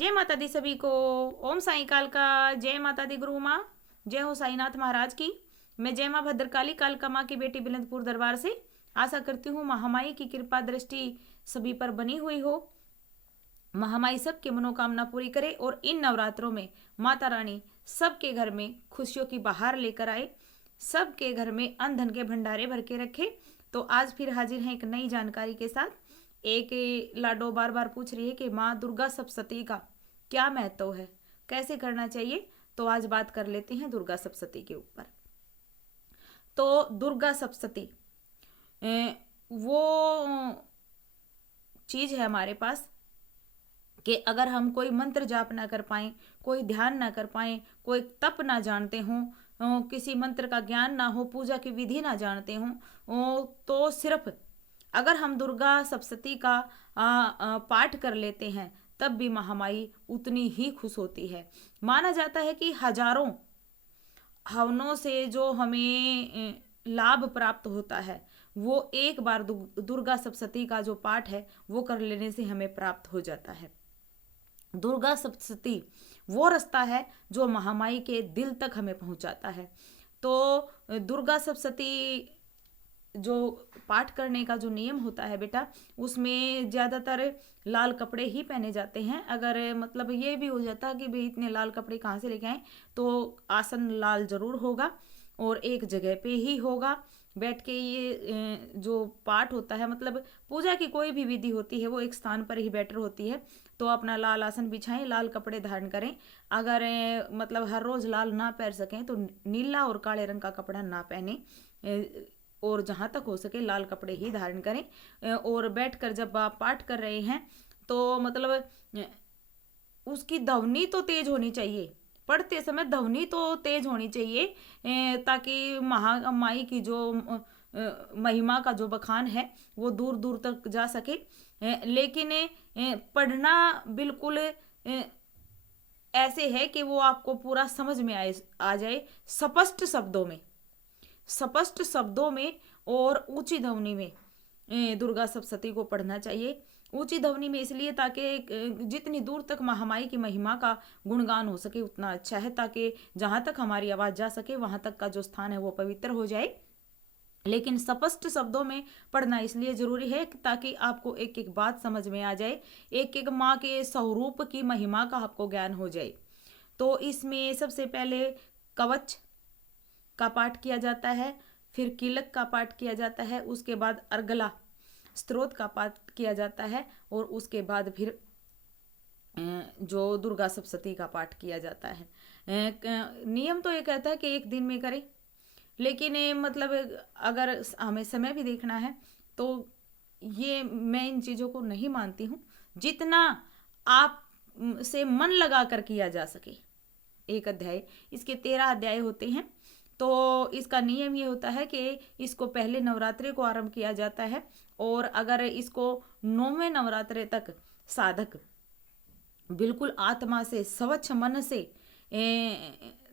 जय माता दी सभी को। ओम साई काल का। जय माता दी गुरु माँ। जय हो साईनाथ महाराज की। मैं जय माँ भद्रकाली कालका माँ की बेटी बिलंदपुर दरबार से आशा करती हूँ महामाई की कृपा दृष्टि सभी पर बनी हुई हो। महामाई सबकी मनोकामना पूरी करे और इन नवरात्रों में माता रानी सबके घर में खुशियों की बहार लेकर आए, सबके घर में अन्न धन के भंडारे भर के रखे। तो आज फिर हाजिर हैं एक नई जानकारी के साथ। एक लाडो बार बार पूछ रही है कि माँ दुर्गा सप्तशती का क्या महत्व है, कैसे करना चाहिए। तो आज बात कर लेते हैं दुर्गा सप्तशती के ऊपर। तो दुर्गा सप्तशती वो चीज है हमारे पास कि अगर हम कोई मंत्र जाप ना कर पाए, कोई ध्यान ना कर पाए, कोई तप ना जानते हों, किसी मंत्र का ज्ञान ना हो, पूजा की विधि ना जानते हों, तो सिर्फ अगर हम दुर्गा सप्तशती का पाठ कर लेते हैं तब भी महामाई उतनी ही खुश होती है। माना जाता है कि हजारों हवनों से जो हमें लाभ प्राप्त होता है वो एक बार दुर्गा सप्तशती का जो पाठ है वो कर लेने से हमें प्राप्त हो जाता है। दुर्गा सप्तशती वो रास्ता है जो महामाई के दिल तक हमें पहुंचाता है। तो दुर्गा सप्तशती जो पाठ करने का जो नियम होता है बेटा, उसमें ज़्यादातर लाल कपड़े ही पहने जाते हैं। अगर मतलब ये भी हो जाता कि भाई इतने लाल कपड़े कहाँ से लेके आए, तो आसन लाल जरूर होगा और एक जगह पे ही होगा बैठ के। ये जो पाठ होता है मतलब पूजा की कोई भी विधि होती है वो एक स्थान पर ही बेटर होती है। तो अपना लाल आसन बिछाएं, लाल कपड़े धारण करें। अगर मतलब हर रोज लाल ना पहन सकें तो नीला और काले रंग का कपड़ा ना पहने और जहाँ तक हो सके लाल कपड़े ही धारण करें। और बैठकर जब आप पाठ कर रहे हैं तो मतलब उसकी ध्वनि तो तेज होनी चाहिए, पढ़ते समय ध्वनि तो तेज होनी चाहिए, ताकि महामाई की जो महिमा का जो बखान है वो दूर दूर तक जा सके। लेकिन पढ़ना बिल्कुल ऐसे है कि वो आपको पूरा समझ में आ जाए, स्पष्ट शब्दों में, स्पष्ट शब्दों में और ऊंची ध्वनि में दुर्गा सप्तशती को पढ़ना चाहिए। ऊंची ध्वनि में इसलिए ताकि जितनी दूर तक महामाई की महिमा का गुणगान हो सके उतना अच्छा है, ताकि जहाँ तक हमारी आवाज़ जा सके वहाँ तक का जो स्थान है वो पवित्र हो जाए। लेकिन स्पष्ट शब्दों में पढ़ना इसलिए जरूरी है ताकि आपको एक एक बात समझ में आ जाए, एक एक माँ के स्वरूप की महिमा का आपको ज्ञान हो जाए। तो इसमें सबसे पहले कवच का पाठ किया जाता है, फिर कीलक का पाठ किया जाता है, उसके बाद अर्गला स्तोत्र का पाठ किया जाता है और उसके बाद फिर जो दुर्गा सप्तशती का पाठ किया जाता है। नियम तो ये कहता है कि एक दिन में करें, लेकिन मतलब अगर हमें समय भी देखना है तो ये मैं इन चीज़ों को नहीं मानती हूँ। जितना आप से मन लगा कर किया जा सके। एक अध्याय, इसके 13 अध्याय होते हैं। तो इसका नियम ये होता है कि इसको पहले नवरात्रे को आरंभ किया जाता है और अगर इसको 9वें नवरात्रे तक साधक बिल्कुल आत्मा से स्वच्छ मन से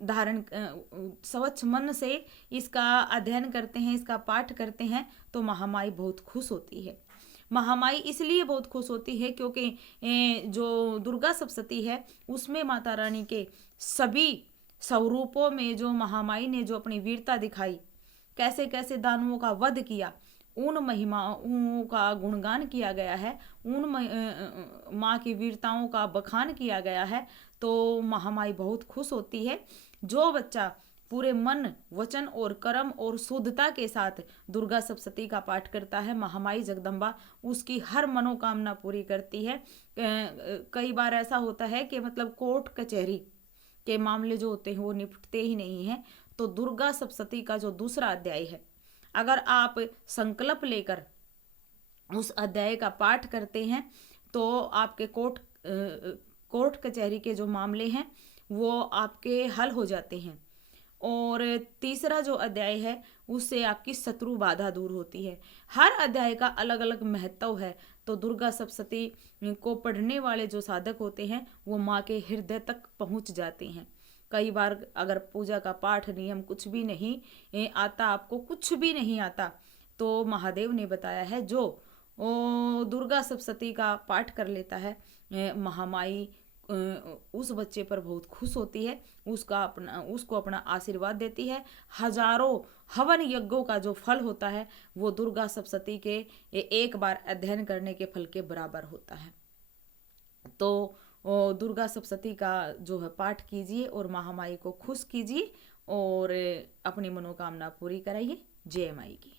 धारण स्वच्छ मन से इसका अध्ययन करते हैं, इसका पाठ करते हैं तो महामाई बहुत खुश होती है। महामाई इसलिए बहुत खुश होती है क्योंकि जो दुर्गा सप्तशती है उसमें माता रानी के सभी स्वरूपों में जो महामाई ने जो अपनी वीरता दिखाई, कैसे कैसे दानवों का वध किया, उन महिमाओं का गुणगान किया गया है, उन माँ की वीरताओं का बखान किया गया है। तो महामाई बहुत खुश होती है। जो बच्चा पूरे मन वचन और कर्म और शुद्धता के साथ दुर्गा सप्तशती का पाठ करता है, महामाई जगदम्बा उसकी हर मनोकामना पूरी करती है। कई बार ऐसा होता है कि मतलब कोर्ट कचहरी के मामले जो होते हैं वो निपटते ही नहीं हैं। तो दुर्गा सप्तशती का जो दूसरा अध्याय है, अगर आप संकल्प लेकर उस अध्याय का पाठ करते हैं तो आपके कोर्ट कचहरी के जो मामले हैं वो आपके हल हो जाते हैं। और तीसरा जो अध्याय है उससे आपकी शत्रु बाधा दूर होती है। हर अध्याय का अलग अलग महत्व है। तो दुर्गा सप्तशती को पढ़ने वाले जो साधक होते हैं वो माँ के हृदय तक पहुँच जाते हैं। कई बार अगर पूजा का पाठ नियम कुछ भी नहीं आता, आपको कुछ भी नहीं आता, तो महादेव ने बताया है जो दुर्गा सप्तशती का पाठ कर लेता है, महामाई उस बच्चे पर बहुत खुश होती है, उसको अपना आशीर्वाद देती है। हजारों हवन यज्ञों का जो फल होता है वो दुर्गा सप्तशती के एक बार अध्ययन करने के फल के बराबर होता है। तो दुर्गा सप्तशती का जो है पाठ कीजिए और महामाई को खुश कीजिए और अपनी मनोकामना पूरी कराइए। जय माई की।